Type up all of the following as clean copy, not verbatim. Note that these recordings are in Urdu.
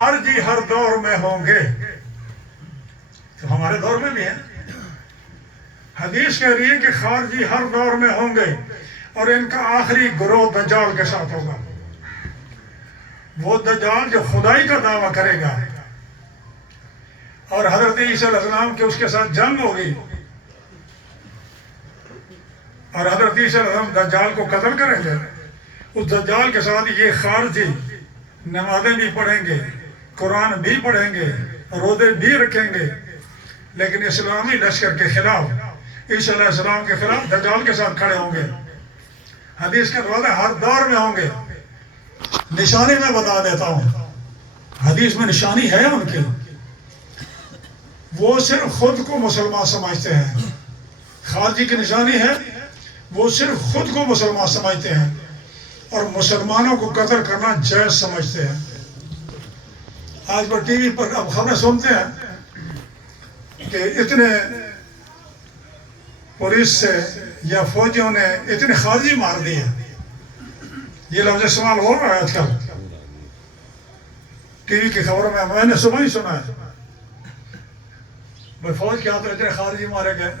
خارجی ہر دور میں ہوں گے، تو ہمارے دور میں بھی ہیں۔ حدیث کہہ رہی ہے کہ خارجی ہر دور میں ہوں گے اور ان کا آخری گروہ دجال کے ساتھ ہوگا۔ وہ دجال جو خدائی کا دعویٰ کرے گا اور حضرت عیسیٰ علیہ السلام کی اس کے ساتھ جنگ ہوگی، اور حضرت عیسیٰ علیہ السلام دجال کو قتل کریں گے۔ اس دجال کے ساتھ یہ خارجی نمازیں بھی پڑھیں گے، قرآن بھی پڑھیں گے، روزے بھی رکھیں گے، لیکن اسلامی لشکر کے خلاف، عیسیٰ علیہ السلام کے خلاف دجال کے ساتھ کھڑے ہوں گے۔ حدیث کے الفاظ ہر دور میں ہوں گے۔ نشانی میں بتا دیتا ہوں، حدیث میں نشانی ہے ان کی۔ وہ صرف خود کو مسلمان سمجھتے ہیں۔ خارجی کی نشانی ہے، وہ صرف خود کو مسلمان سمجھتے ہیں اور مسلمانوں کو قتل کرنا جائز سمجھتے ہیں۔ آج پر ٹی وی پر اب خبریں سنتے ہیں کہ اتنے پولیس سے یا فوجیوں نے اتنے خارجی مار دیے۔ یہ لفظ استعمال ہو رہا ہے آج کل ٹی وی کی خبروں میں نے صبح ہی سنا ہے۔ بھائی فوج کے ہاتھوں اتنے خارجی مارے گئے،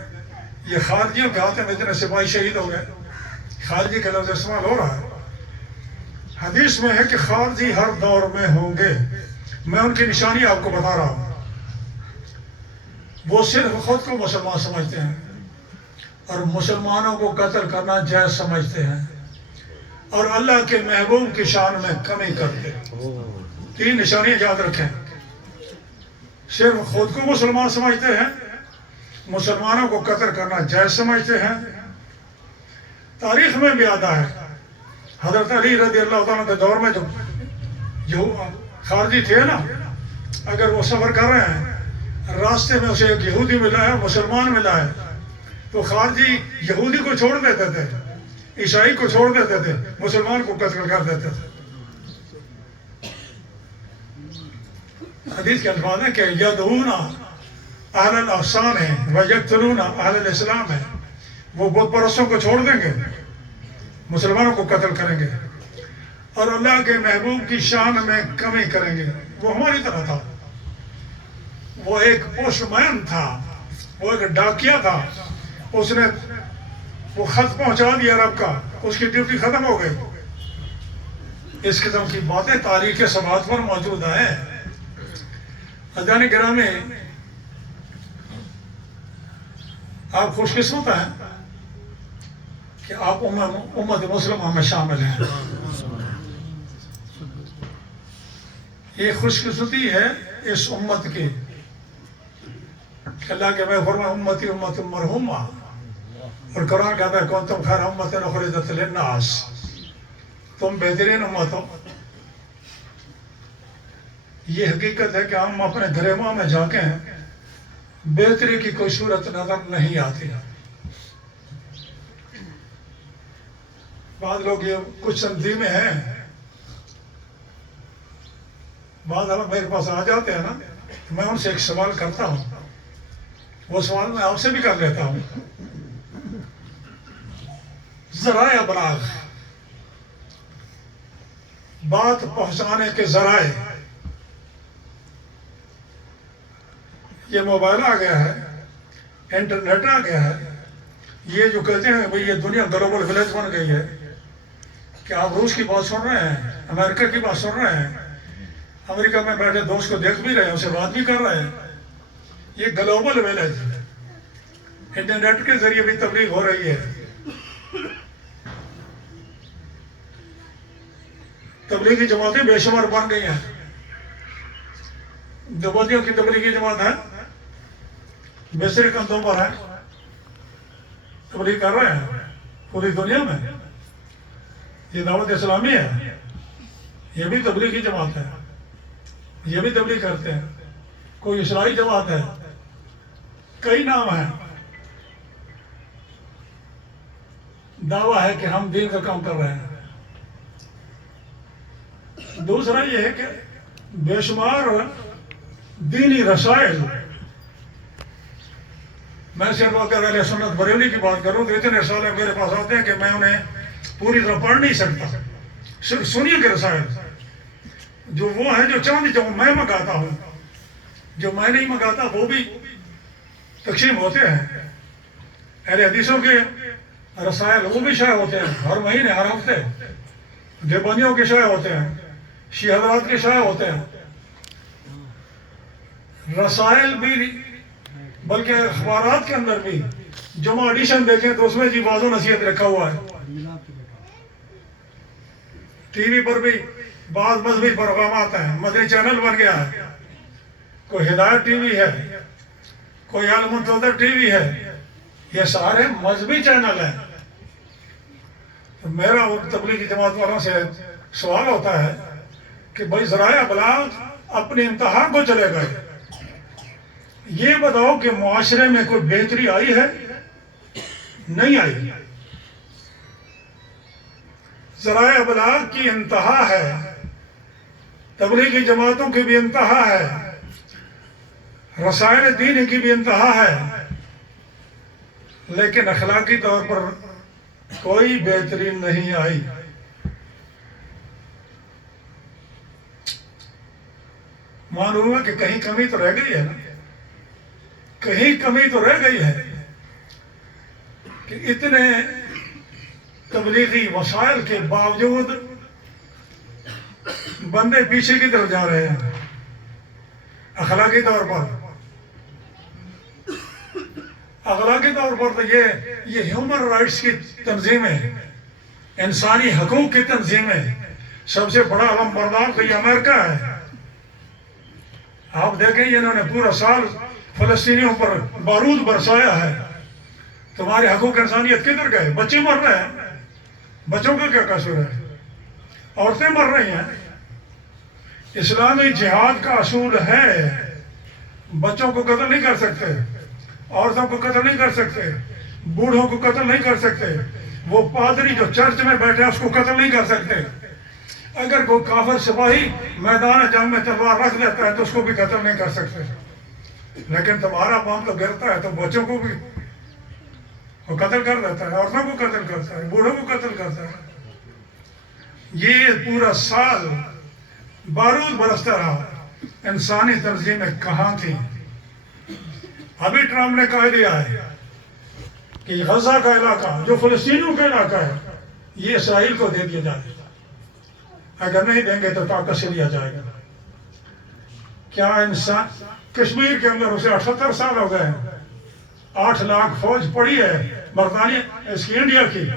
یہ خارجیوں کے ہاتھوں میں اتنے سپاہی شہید ہو گئے۔ خارجی کا لفظ استعمال ہو رہا ہے۔ حدیث میں ہے کہ خارجی ہر دور میں ہوں گے۔ میں ان کی نشانی آپ کو بتا رہا ہوں۔ وہ صرف خود کو مسلمان سمجھتے ہیں اور مسلمانوں کو قتل کرنا جائز سمجھتے ہیں اور اللہ کے محبوب کی شان میں کمی کرتے ہیں۔ تین نشانیاں یاد رکھیں۔ صرف خود کو مسلمان سمجھتے ہیں، مسلمانوں کو قتل کرنا جائز سمجھتے ہیں۔ تاریخ میں بھی آتا ہے، حضرت علی رضی اللہ تعالیٰ کے دور میں جو خارجی تھے نا، اگر وہ سفر کر رہے ہیں، راستے میں اسے ایک یہودی ملا ہے، مسلمان ملا ہے، تو خارجی یہودی کو چھوڑ دیتے تھے، عیسائی کو چھوڑ دیتے تھے، مسلمان کو قتل کر دیتے تھے۔ حدیث کے الفاظ ہیں کہ یدعون اہل الاحسان ہے ویقتلون اہل الاسلام ہے۔ وہ بت پرستوں کو چھوڑ دیں گے، مسلمانوں کو قتل کریں گے اور اللہ کے محبوب کی شان میں کمی کریں گے۔ وہ ہماری طرح تھا، وہ ایک پوسٹ مین تھا، وہ ایک ڈاکیا تھا، اس نے وہ خط پہنچا دیا عرب کا، اس کی ڈیوٹی ختم ہو گئی۔ اس قسم کی باتیں تاریخ سماعت پر موجود ہیں۔ عزیزان گرامی، آپ خوش قسمت ہیں کہ آپ امت مسلمہ میں شامل ہیں۔ یہ خوش قسمتی ہے اس امت کی کہ اللہ کے میں فرمائے امتی امت مرحومہ، اور قرآن کہتا ہے کنتم خیر امت اخرجت للناس، تم بہترین امت ہو۔ یہ حقیقت ہے کہ ہم اپنے گریباں میں جا کے بہتری کی کوئی صورت نظر نہیں آتی۔ بعض لوگ یہ کچھ تنظیمیں ہیں، بعض لوگ میرے پاس آ جاتے ہیں نا، میں ان سے ایک سوال کرتا ہوں، وہ سوال میں آپ سے بھی کر لیتا ہوں۔ ذرائع ابلاغ، بات پہنچانے کے ذرائع، یہ موبائل آ گیا ہے، انٹرنیٹ آ گیا ہے، یہ جو کہتے ہیں بھئی یہ دنیا گلوبل ولیج بن گئی ہے، کہ آپ روس کی بات سن رہے ہیں، امریکہ کی بات سن رہے ہیں، امریکہ میں بیٹھے دوست کو دیکھ بھی رہے ہیں، اسے بات بھی کر رہے ہیں۔ یہ گلوبل ولیج، انٹرنیٹ کے ذریعے بھی تبلیغ ہو رہی ہے۔ تبلیغی جماعتیں بے شمار بن گئی ہیں۔ دیوبندیوں کی تبلیغی جماعت ہے، مصر کندھوں پر ہے، تبلیغ کر رہے ہیں پوری دنیا میں۔ یہ دعوت اسلامی ہے، یہ بھی تبلیغی جماعت ہے، یہ بھی تبلیغ کرتے ہیں۔ کوئی اسلامی جماعت ہے، کئی نام ہیں، دعویٰ ہے کہ ہم دین کا کام کر رہے ہیں۔ دوسرا یہ ہے کہ بے شمار دینی رسائل، میں صرف اگر اہل سنت بریلی کی بات کروں تو اتنے رسالے میرے پاس آتے ہیں کہ میں انہیں پوری طرح پڑھ نہیں سکتا، صرف سنیے کے رسائل۔ جو وہ ہیں جو چاند جو میں منگاتا ہوں، جو میں نہیں منگاتا وہ بھی تقسیم ہوتے ہیں۔ اہل حدیثوں کے رسائل وہ بھی شائع ہوتے ہیں ہر مہینے ہر ہفتے، دیوبندیوں کے شائع ہوتے ہیں، شیعہ حضرات کے شائع ہوتے ہیں، رسائل بھی، بلکہ اخبارات کے اندر بھی جمعہ ایڈیشن دیکھیں تو اس میں جی واضح نصیحت رکھا ہوا ہے۔ ٹی وی پر بھی بعض مذہبی پروگرامات ہیں، مدنی چینل بن گیا ہے، کوئی ہدایت ٹی وی ہے، کوئی المنتظر ٹی وی ہے، یہ سارے مذہبی چینل ہیں۔ تو میرا اور تبلیغی جماعت والوں سے سوال ہوتا ہے کہ بھائی ذرائع ابلاغ اپنے انتہا کو چلے گئے، یہ بتاؤ کہ معاشرے میں کوئی بہتری آئی ہے؟ نہیں آئی۔ ذرائع ابلاغ کی انتہا ہے، تبلیغی جماعتوں کی بھی انتہا ہے، رسائل دین کی بھی انتہا ہے، لیکن اخلاقی طور پر کوئی بہتری نہیں آئی۔ معلوم ہوا کہ کہیں کمی تو رہ گئی ہے نا، کہیں کمی تو رہ گئی ہے کہ اتنے تبلیغی وسائل کے باوجود بندے پیچھے کی طرف جا رہے ہیں اخلاقی طور پر۔ اخلاقی طور پر تو یہ ہیومن رائٹس کی تنظیمیں، انسانی حقوق کی تنظیمیں، سب سے بڑا علم بردار تو یہ امریکہ ہے۔ آپ دیکھیں انہوں نے پورا سال فلسطینیوں پر بارود برسایا ہے، تمہارے حقوق انسانیت کدھر گئے؟ بچے مر رہے ہیں، بچوں کا کیا قصور ہے؟ عورتیں مر رہی ہیں۔ اسلامی جہاد کا اصول ہے بچوں کو قتل نہیں کر سکتے، عورتوں کو قتل نہیں کر سکتے، بوڑھوں کو قتل نہیں کر سکتے، وہ پادری جو چرچ میں بیٹھے اس کو قتل نہیں کر سکتے۔ اگر کوئی کافر سپاہی میدان جنگ میں تلوار رکھ دیتا ہے تو اس کو بھی قتل نہیں کر سکتے، لیکن تمہارا بم تو گرتا ہے تو بچوں کو بھی وہ قتل کر دیتا ہے، عورتوں کو قتل کرتا ہے، بوڑھوں کو قتل کرتا ہے۔ یہ پورا سال بارود برستا رہا، انسانی تنظیمیں کہاں تھیں؟ ابھی ٹرمپ نے کہہ دیا ہے کہ غزہ کا علاقہ جو فلسطینیوں کا علاقہ ہے یہ اسرائیل کو دے دیا جائے، اگر نہیں دیں گے تو طاقت سے لیا جائے گا۔ کیا انسان کشمیر کے اندر اسے 78 سال ہو گئے ہیں، 8 لاکھ فوج پڑی ہے برطانیہ اس کی انڈیا کی،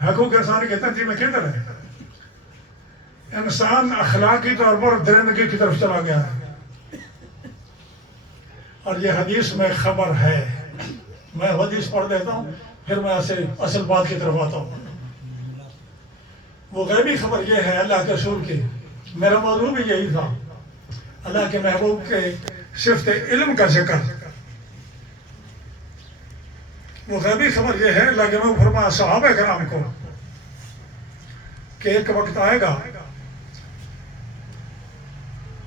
حقوق انسانی کی تنظیمیں کدھر ہے؟ انسان اخلاقی طور پر درندگی کی طرف چلا گیا ہے۔ اور یہ حدیث میں خبر ہے، میں حدیث پڑھ دیتا ہوں پھر میں اصل بات کی طرف آتا ہوں۔ وہ غیبی خبر یہ ہے اللہ کے رسول کی، میرا موضوع بھی یہی تھا، اللہ کے محبوب کے صفت علم کا ذکر۔ وہ غیبی خبر یہ ہے اللہ کے محبوب فرمایا صحابہ کرام کو کہ ایک وقت آئے گا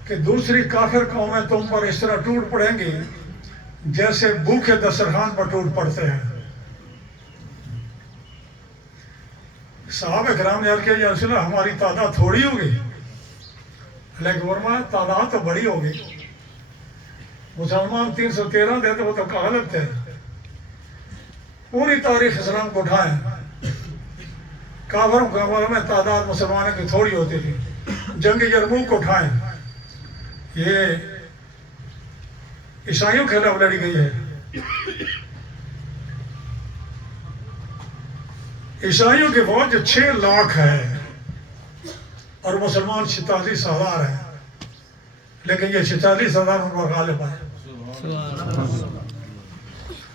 کہ دوسری کافر قومیں تم پر اس طرح ٹوٹ پڑیں گی جیسے بھوکے دسترخوان پر ٹوٹ پڑتے ہیں۔ صحابہ کرام نے عرض کیا یا رسول اللہ ہماری تعداد تھوڑی ہوگی، لیکن فرمایا تعداد تو بڑی ہوگی۔ مسلمان 313 تھے تو وہ تو غلط تھے۔ پوری تاریخ اسلام کو اٹھائیں، کافروں کے میں تعداد مسلمانوں کی تھوڑی ہوتی تھی۔ جنگ یرموک کو اٹھائیں، یہ عیسائیوں کے خلاف لڑی گئی ہے، عیسائیوں کی فوج 6 لاکھ ہے اور مسلمان 46,000 ہیں، لیکن یہ 46,000 ان پر غالب ہے۔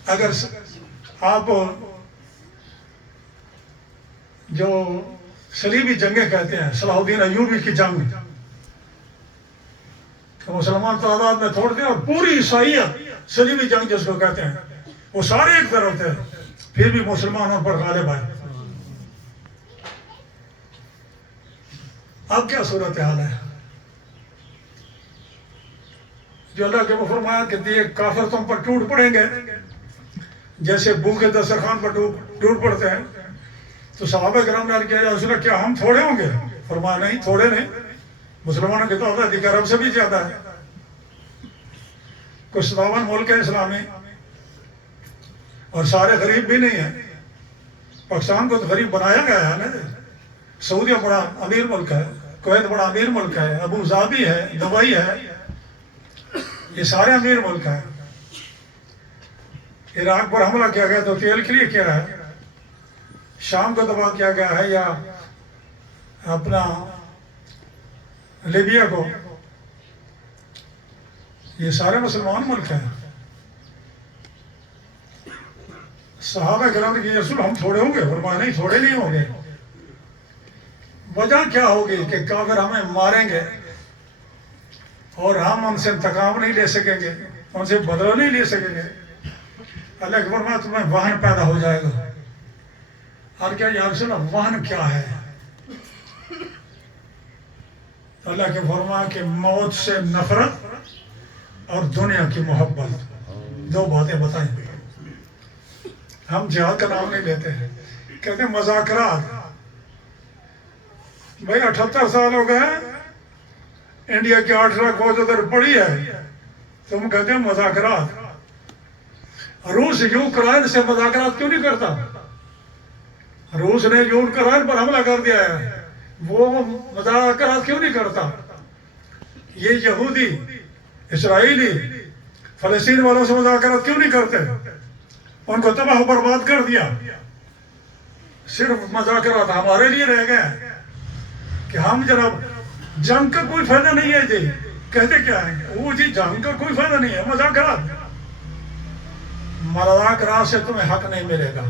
اگر آپ جو صلیبی جنگیں کہتے ہیں، صلاح الدین ایوبی کی جنگ، کہ مسلمان تعداد میں تھوڑ دیں اور پوری عیسائیت، صلیبی جنگ جس کو کہتے ہیں، وہ سارے ایک طرف تھے، پھر بھی مسلمانوں پر غالب آئے۔ اب کیا صورتحال ہے؟ جو اللہ کے فرمایا کہ یہ کافر تم پر ٹوٹ پڑیں گے جیسے بھوکے دسترخوان پر ٹوٹ پڑتے ہیں۔ تو صحابہ کرام نے کیا یا رسول اللہ کیا ہم تھوڑے ہوں گے؟ فرمایا نہیں، تھوڑے نہیں، مسلمانوں کی تو آزادی عرب سے بھی زیادہ ہے. کچھ 57 ملک ہیں اسلامی اور سارے غریب بھی نہیں ہیں. پاکستان کو تو غریب بنایا گیا ہے نا. سعودیہ بڑا امیر ملک ہے, کویت بڑا امیر ملک ہے, ابو ظبی ہے, دبئی ہے, یہ سارے امیر ملک ہیں. عراق پر حملہ کیا گیا تو تیل کے لیے کیا ہے, شام کو تباہ کیا گیا ہے, یا اپنا لیبیا کو. یہ سارے مسلمان ملک ہیں. صحابہ کرام نے کہ رسول ہم تھوڑے ہوں گے؟ فرمایا نہیں, تھوڑے نہیں ہوں گے. وجہ کیا ہوگی کہ کافر ہمیں ماریں گے اور ہم ان سے انتقام نہیں لے سکیں گے, ان سے بدلہ نہیں لے سکیں گے. اللہ کے فرمایا تمہیں وہن پیدا ہو جائے گا. اور کیا یا رسول اللہ وہن کیا ہے؟ تو اللہ کے فرمایا کہ موت سے نفرت اور دنیا کی محبت, دو باتیں بتائیں. ہم جہاد کا نام نہیں لیتے ہیں, کہتے ہیں مذاکرات. بھائی 78 سال ہو گئے, انڈیا کی 8 لاکھ فوج ادھر پڑی ہے, تم کہتے ہیں مذاکرات. روس یوکرائن سے مذاکرات کیوں نہیں کرتا؟ روس نے یوکرائن پر حملہ کر دیا ہے, وہ مذاکرات کیوں نہیں کرتا؟ یہ یہودی اسرائیلی فلسطین والوں سے مذاکرات کیوں نہیں کرتے؟ ان کو تباہ و برباد کر دیا. صرف مذاکرات ہمارے لیے رہ گئے کہ ہم جناب جنگ کا کوئی فائدہ نہیں ہے جی. کہتے کیا ہے وہ جی, جنگ کا کوئی فائدہ نہیں ہے, مذاکرات. مذاکرات سے تمہیں حق نہیں ملے گا.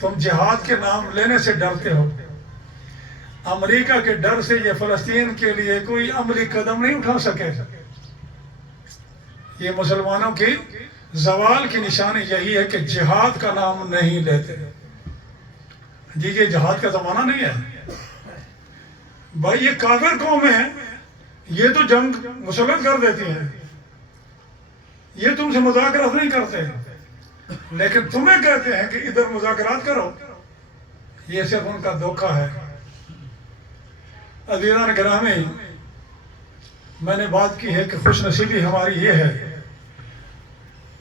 تم جہاد کے نام لینے سے ڈرتے ہو. امریکہ کے ڈر سے یہ فلسطین کے لیے کوئی عملی قدم نہیں اٹھا سکے. یہ مسلمانوں کی زوال کی نشانی یہی ہے کہ جہاد کا نام نہیں لیتے. جی یہ جہاد کا زمانہ نہیں ہے بھائی. یہ کافر قومیں ہیں, یہ تو جنگ مسلط کر دیتی ہیں, یہ تم سے مذاکرات نہیں کرتے, لیکن تمہیں کہتے ہیں کہ ادھر مذاکرات کرو. یہ صرف ان کا دھوکہ ہے. عزیزان گرامی, میں نے بات کی ہے کہ خوش نصیبی ہماری یہ ہے,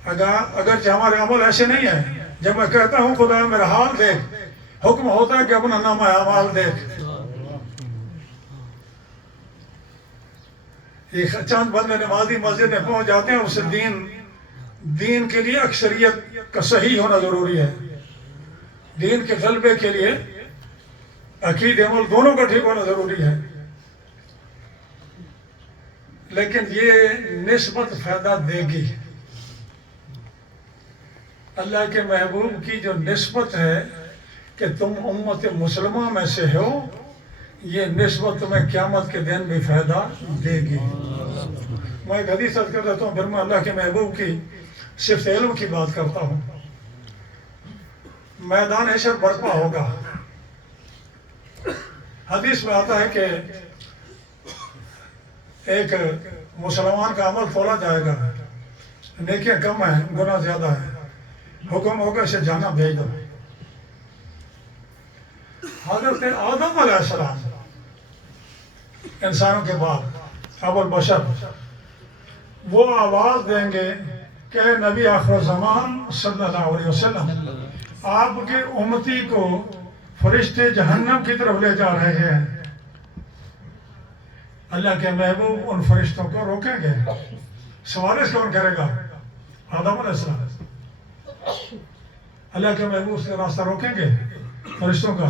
اگرچہ ہمارے عمل ایسے نہیں ہیں. جب میں کہتا ہوں خدا میرا حال دیکھ, حکم ہوتا ہے کہ اپنا نامہ اعمال دیکھ. یہ چند بندے نمازی مسجد میں پہنچ جاتے ہیں, اس سے دین کے لیے اکثریت کا صحیح ہونا ضروری ہے. دین کے غلبے کے لیے عقید عمل دونوں کا ٹھیک ہونا ضروری ہے. لیکن یہ نسبت فائدہ دے گی. اللہ کے محبوب کی جو نسبت ہے کہ تم امت مسلمہ میں سے ہو, یہ نسبت تمہیں قیامت کے دن بھی فائدہ دے گی. میں ایک حدیث عرض کر دیتا ہوں, پھر میں اللہ کے محبوب کی صرف علم کی بات کرتا ہوں. میدان حشر برپا ہوگا. حدیث میں آتا ہے کہ ایک مسلمان کا عمل تولا جائے گا, نیکیاں کم ہیں, گناہ زیادہ ہے. حکم ہوگا اسے جانا بھیج دو. حضرت آدم علیہ السلام انسانوں کے بعد ابو البشر, وہ آواز دیں گے کہ نبی آخر زمان صلی اللہ علیہ وسلم, آپ کے امتی کو فرشتے جہنم کی طرف لے جا رہے ہیں. اللہ کے محبوب ان فرشتوں کو روکیں گے. سوال اس کون کرے گا؟ آدم علیہ السلام. اللہ کے محبوب سے راستہ روکیں گے فرشتوں کا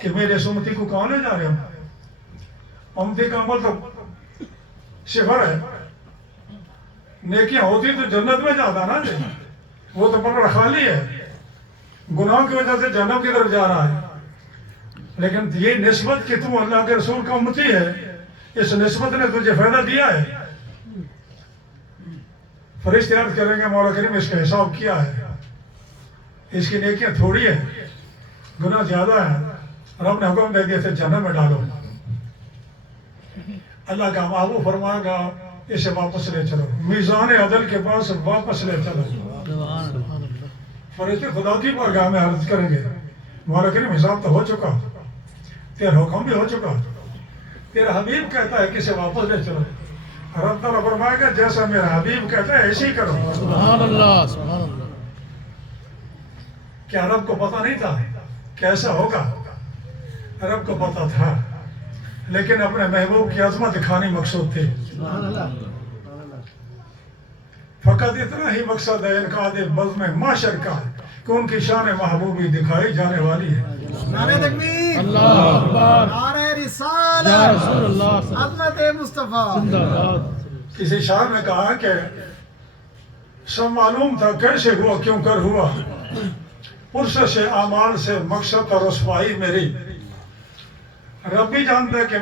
کہ میرے اس امتی کو کہاں لے جا رہے ہو؟ امتی کا عمل تو صفر ہے. نیکیاں ہوتی تو جنت میں جاتا نا جی, وہ تو پکڑ خالی ہے, گناہوں کی وجہ سے جہنم کی طرف جا رہا ہے. لیکن یہ نسبت کہ تم اللہ کے رسول کا امتی ہے, اس نسبت نے تجھے فائدہ دیا ہے. فرشتے عرض کریں گے مولا کریم اس کا حساب کیا ہے, اس کی نیکیاں تھوڑی ہے, گناہ زیادہ ہے, رب نے حکم دے دیا تھے جہنم میں ڈالو. اللہ کا محبوب فرمائے گا اسے واپس لے چلو, میزان عدل کے پاس واپس لے چلو. فرشتے خدا کی بارگاہ میں عرض کریں گے مولا کریم حساب تو ہو چکا, تیرا حکم بھی ہو چکا, تیرا حبیب کہتا ہے کسے واپس لے چلو. رب تعالیٰ فرمائے گا جیسا میرا حبیب کہتا ہے ایسے ہی کرو. سبحان اللہ سبحان اللہ. کیا رب کو پتہ نہیں تھا کیسا ہوگا؟ رب کو پتہ تھا، لیکن اپنے محبوب کی عظمت دکھانی مقصود تھی. فقط اتنا ہی مقصد ہے انقاذ بزم معاشر کا کہ ان کی شان محبوبی دکھائی جانے والی ہے. نعرہ تکبیر، اللہ اکبر، نعرہ یا رسالت، رسول اللہ عظمت مصطفیٰ. زندہ باد. کسی شاعر نے کہا کہ سب معلوم تھا کیسے ہوا کیوں کر ہوا، پرسش اعمال سے مقصد اور رسوائی میری. رب بھی جانتا ہے کہ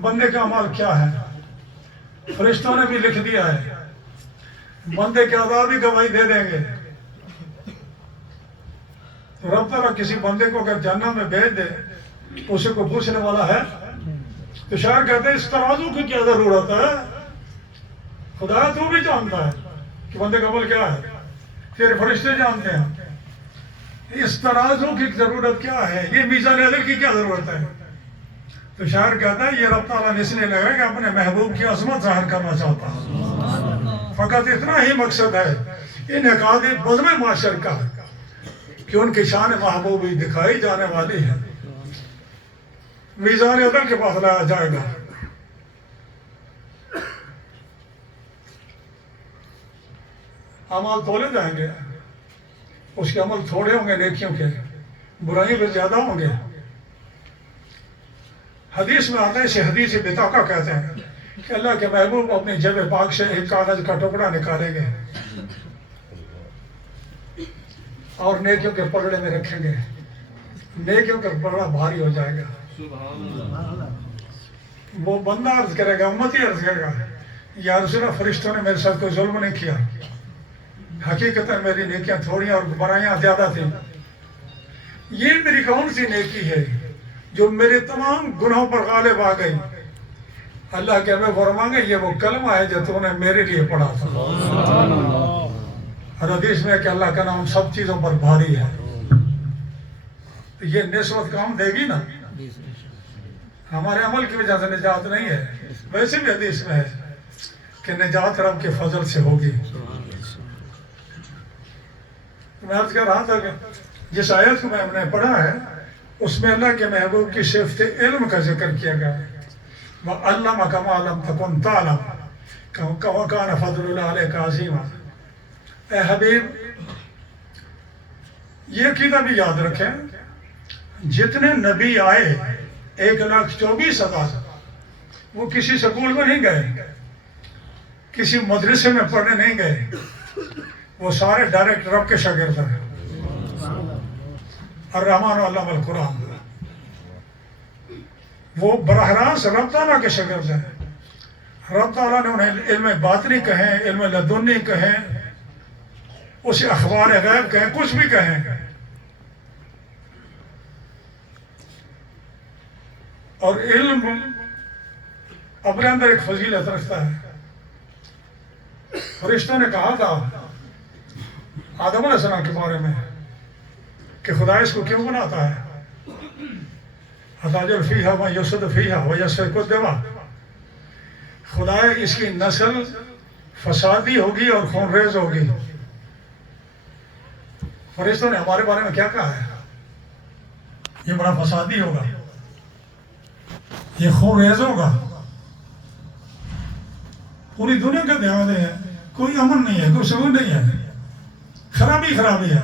بندے کا عمل کیا ہے، فرشتوں نے بھی لکھ دیا ہے، بندے کے عذاب بھی گواہی دے دیں گے. تو رب تعالیٰ کسی بندے کو اگر جہنم میں بھیج دے اسے کو پوچھنے والا ہے؟ تو شاعر کہتے ہیں اس ترازو کی کیا ضرورت ہے؟ خدا تو بھی جانتا ہے کہ بندے کا عمل کیا ہے، تیرے فرشتے جانتے ہیں. اس ترازو کی ضرورت کیا ہے، یہ میزان عدل کی کیا ضرورت ہے؟ تو شاعر کہتا ہے یہ رب تعالیٰ نے اس لیے لگا کہ اپنے محبوب کی عظمت ظاہر کرنا چاہتا ہے. فقط اتنا ہی مقصد ہے انعقاد بزم معاشر کا کہ ان کی شان محبوبی دکھائی جانے والی ہے. میزان عدل کے پاس لایا جائے گا. عمل تولے جائیں گے، اس کے عمل تھوڑے ہوں گے نیکیوں کے، برائیوں پہ زیادہ ہوں گے. حدیث میں آتا ہے، اسے حدیث بطاقہ کہتے ہیں کہ اللہ کے محبوب اپنی جیب پاک سے ایک کاغذ کا ٹکڑا نکالیں گے اور نیکیوں کے پلڑے میں رکھیں گے. نیکیوں کا پلڑا بھاری ہو جائے گا. وہ بندہ عرض کرے گا، امتی عرض کرے گا، یا رسول اللہ فرشتوں نے میرے ساتھ کوئی ظلم نہیں کیا، حقیقتاً میری نیکیاں تھوڑی اور برائیاں زیادہ تھیں. یہ میری کون سی نیکی ہے جو میرے تمام گناہوں پر غالب آ گئی؟ اللہ کے ہمیں فرمائیں گے یہ وہ کلمہ ہے جو تو نے میرے لیے پڑھا تھا. اور حدیث میں کہ اللہ کا نام سب چیزوں پر بھاری ہے. تو یہ نسبت کام دے گی نا، ہمارے عمل کی وجہ سے نجات نہیں ہے. ویسے بھی حدیث میں ہے کہ نجات رب کے فضل سے ہوگی. میں عرض کر رہا تھا کہ جس آیت کو میں نے پڑھا ہے اس میں اللہ کے محبوب کی صفت علم کا ذکر کیا گیا ہے. وَعَلَّمَكَ مَا لَمْ تَكُنْ تَعْلَمْ وَكَانَ فَضْلُ اللَّهِ عَلَيْكَ عَظِيمًا. اے حبیب یہ عقیدہ بھی یاد رکھیں، جتنے نبی آئے 1,24,000 وہ کسی سکول میں نہیں گئے، کسی مدرسے میں پڑھنے نہیں گئے، وہ سارے ڈائریکٹ رب کے شاگرد ہیں. الرحمن علم القرآن، وہ براہ راست رب تعالیٰ کے شاگرد ہیں. رب تعالیٰ نے انہیں علم باطنی کہیں، علم لدنی کہیں، اسے اخبار غیب کہیں، کچھ بھی کہیں. اور علم اپنے اندر ایک فضیلت رکھتا ہے. فرشتوں نے کہا تھا آدم علیہ السلام کے بارے میں کہ خدا اس کو کیوں بناتا ہے؟ اَتَجْعَلُ فِيهَا مَن يُفْسِدُ فِيهَا وَيَسْفِكُ الدِّمَاءَ. خدا اس کی نسل فسادی ہوگی اور خون ریز ہوگی. فرشتوں نے ہمارے بارے میں کیا کہا ہے؟ یہ بڑا فسادی ہوگا، یہ خون ریز ہوگا، پوری دنیا کا دھیان ہے، کوئی امن نہیں ہے، کوئی سکون نہیں ہے، خرابی ہے.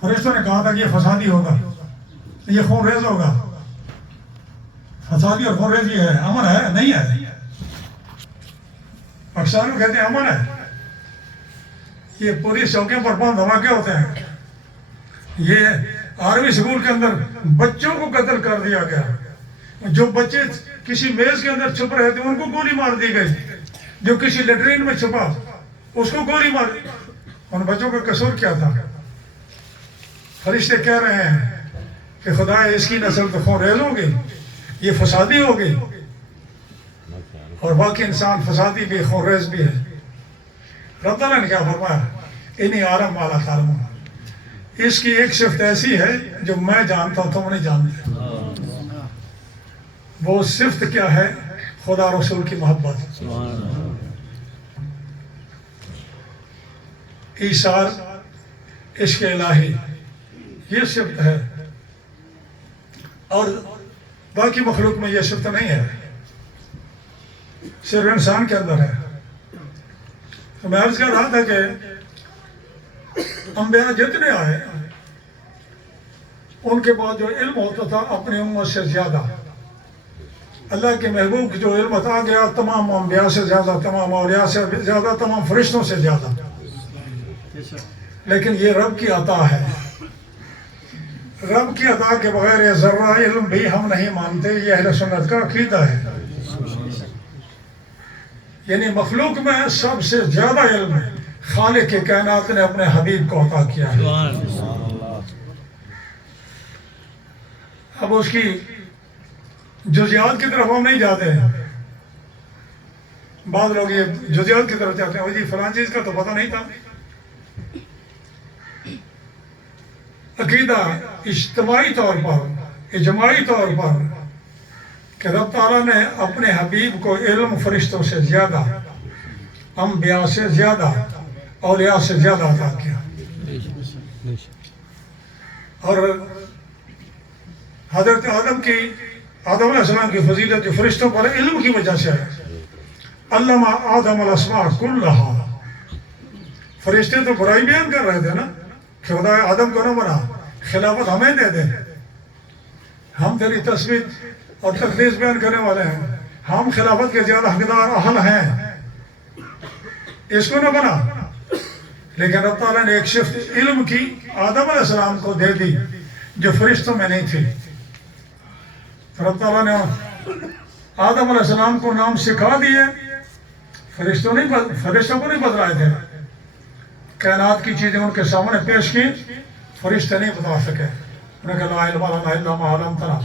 فرشتوں نے کہا تھا کہ یہ فسادی ہوگا، یہ خون ریز ہوگا. فسادی اور خون ریزی ہے، امن ہے نہیں ہے؟ پاکستان کہتے ہیں امن ہے. یہ پوری چوکیوں پر بم دھماکے ہوتے ہیں. یہ آرمی اسکول کے اندر بچوں کو قتل کر دیا گیا. جو بچے کسی میز کے اندر چھپ رہے تھے ان کو گولی مار دی گئی. جو کسی لیٹرین میں چھپا اس کو گولی مار دی. ان بچوں کا قصور کیا تھا؟ فرشتے کہہ رہے ہیں کہ خدا اس کی نسل تو خون ریز ہوگی، یہ فسادی ہوگی، اور باقی انسان فسادی بھی خون ریز بھی ہے. رب تعالیٰ نے کیا فرمایا؟ انی عالم والا تعلمون. اس کی ایک صفت ایسی ہے جو میں جانتا ہوں تم نہیں جانتے. وہ صفت کیا ہے؟ خدا رسول کی محبت، ایثار، عشق الہی، یہ صفت ہے، اور باقی مخلوق میں یہ صفت نہیں ہے، صرف انسان کے اندر ہے۔ تو میں عرض کر رہا تھا کہ انبیاء جتنے آئے ان کے بعد جو علم ہوتا تھا اپنی امت سے زیادہ، اللہ کے محبوب کی جو علم آ گیا تمام انبیاء سے زیادہ، تمام اولیاء سے زیادہ، تمام فرشتوں سے زیادہ، لیکن یہ رب کی عطا ہے۔ رب کی عطا کے بغیر یہ ذرہ علم بھی ہم نہیں مانتے، یہ اہل سنت کا عقیدہ ہے۔ یعنی مخلوق میں سب سے زیادہ علم خالق کے کائنات نے اپنے حبیب کو عطا کیا ہے۔ اب اس کی جزیات کی طرف ہم نہیں جاتے ہیں، بعض لوگ یہ جزیات کی طرف جاتے ہیں، جی فلان چیز کا تو پتہ نہیں تھا۔ عقیدہ اجتماعی طور پر، اجماعی طور پر کہ رب تعالیٰ نے اپنے حبیب کو علم فرشتوں سے زیادہ، انبیاء سے زیادہ، اولیاء سے زیادہ عطا کیا، اور حضرت آدم علیہ السلام کی فضیلت جو فرشتوں پر علم کی وجہ سے ہے۔ علم آدم الاسماء کلہا، فرشتے تو برائی بیان کر رہے تھے نا، کہ خدا آدم کو نہ بنا، خلافت ہمیں دے دے، ہم تیری تثبیت اور تقدیس بیان کرنے والے ہیں، ہم خلافت کے زیادہ حقدار اہل ہیں، اس کو نہ بنا۔ لیکن رب تعالیٰ نے ایک صفت علم کی آدم علیہ السلام کو دے دی جو فرشتوں میں نہیں تھی۔ رب تعالیٰ نے آدم علیہ السلام کو نام سکھا دیے، فرشتوں کو نہیں بتلائے تھے، کائنات کی چیزیں ان کے سامنے پیش کی، فرشتے نہیں بتا سکے، انہوں نے کہا لا علم لنا الا ما علمتنا،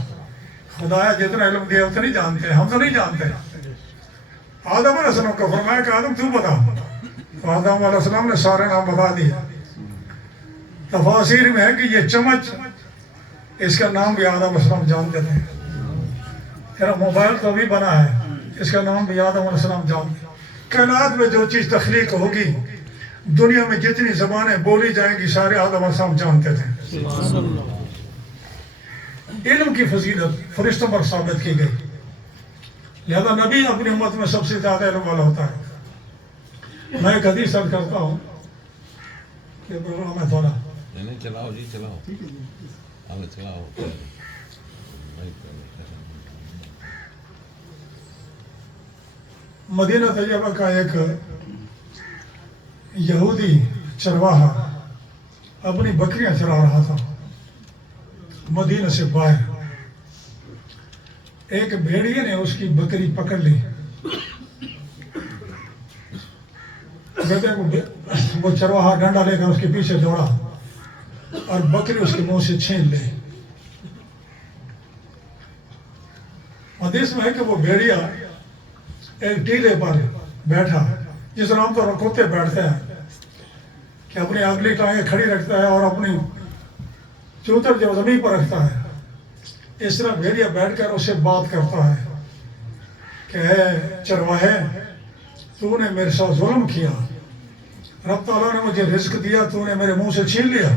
خدایا جتنا علم دیا اتنا نہیں جانتے، ہم تو نہیں جانتے۔ آدم علیہ السلام کو فرمایا کہ آدم تو بتا، تو آدم علیہ السلام نے سارے نام بتا دیے۔ تفاسیر میں ہے کہ یہ چمچ، اس کا نام بھی آدم علیہ السلام جانتے تھے۔ تیرا موبائل تو بھی بنا ہے، اس کا نام بھی آدم علیہ السلام جانتے۔ کائنات میں جو چیز تخلیق ہوگی، دنیا میں جتنی زبانیں بولی جائیں گی، سارے آدم علیہ السلام جانتے تھے۔ علم کی فضیلت فرشتوں پر ثابت کی گئی، لہذا نبی اپنی امت میں سب سے زیادہ علم والا ہوتا ہے۔ میں ایک حدیث عرض کرتا ہوں کہ پروگرام ہے تھوڑا، نہیں چلاؤ جی چلاؤ، آگے چلاؤ۔ مدینہ طیبہ کا ایک یہودی چرواہا اپنی بکریاں چرا رہا تھا مدینہ سے باہر، ایک بھیڑیے نے اس کی بکری پکڑ لی، کہتے ہیں وہ چرواہا ڈنڈا لے کر اس کے پیچھے دوڑا اور بکری اس کے منہ سے چھین لی۔ حدیث میں ہے کہ وہ بھیڑیا ایک ٹیلے پر بیٹھا، جس طرح عام طور پر کتے بیٹھتے ہیں کہ اپنی اگلی ٹانگیں کھڑی رکھتا ہے اور اپنی چوتر جو زمین پر رکھتا ہے، اس طرح بھیڑیا بیٹھ کر اسے بات کرتا ہے کہ اے چرواہے، تو نے میرے ساتھ ظلم کیا، رب تعالیٰ نے مجھے رزق دیا، تو نے میرے منہ سے چھین لیا۔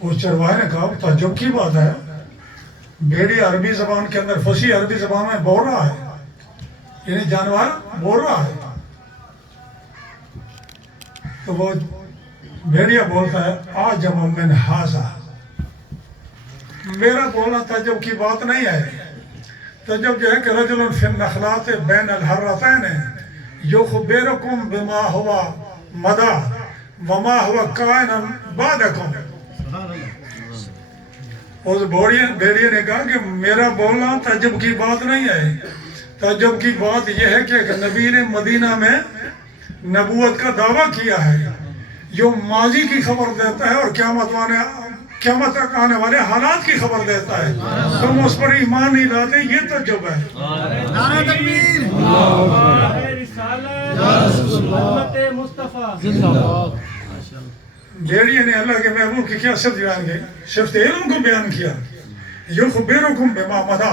اس چرواہے نے کہا تعجب کی بات ہے، بھیڑیا عربی زبان کے اندر فصیح عربی زبان میں بول رہا ہے، یعنی جانور بول رہا ہے۔ تو وہ بھیڑیا بولتا ہے آجم من ھذا، میرا بولنا تعجب کی بات نہیں ہے، تعجب جو ہے کہ رجل فی النخلات بین الحرتین یخبرکم بما ہوا مدی وما ہوا کائن بعدکم۔ اس بھیڑیے نے کہا کہ میرا بولنا تعجب کی بات نہیں ہے، تعجب کی بات یہ ہے کہ ایک نبی نے مدینہ میں نبوت کا دعویٰ کیا ہے، جو ماضی کی خبر دیتا ہے اور قیامت تک آنے والے حالات کی خبر دیتا ہے، تم اس پر ایمان نہیں لاتے، یہ تعجب ہے۔ نعرہ تکبیر، بھیڑیے نے اللہ کے محبوب کی کیا صفت بیان کی؟ صفت علم کو بیان کیا، یخبرکم بما مدی،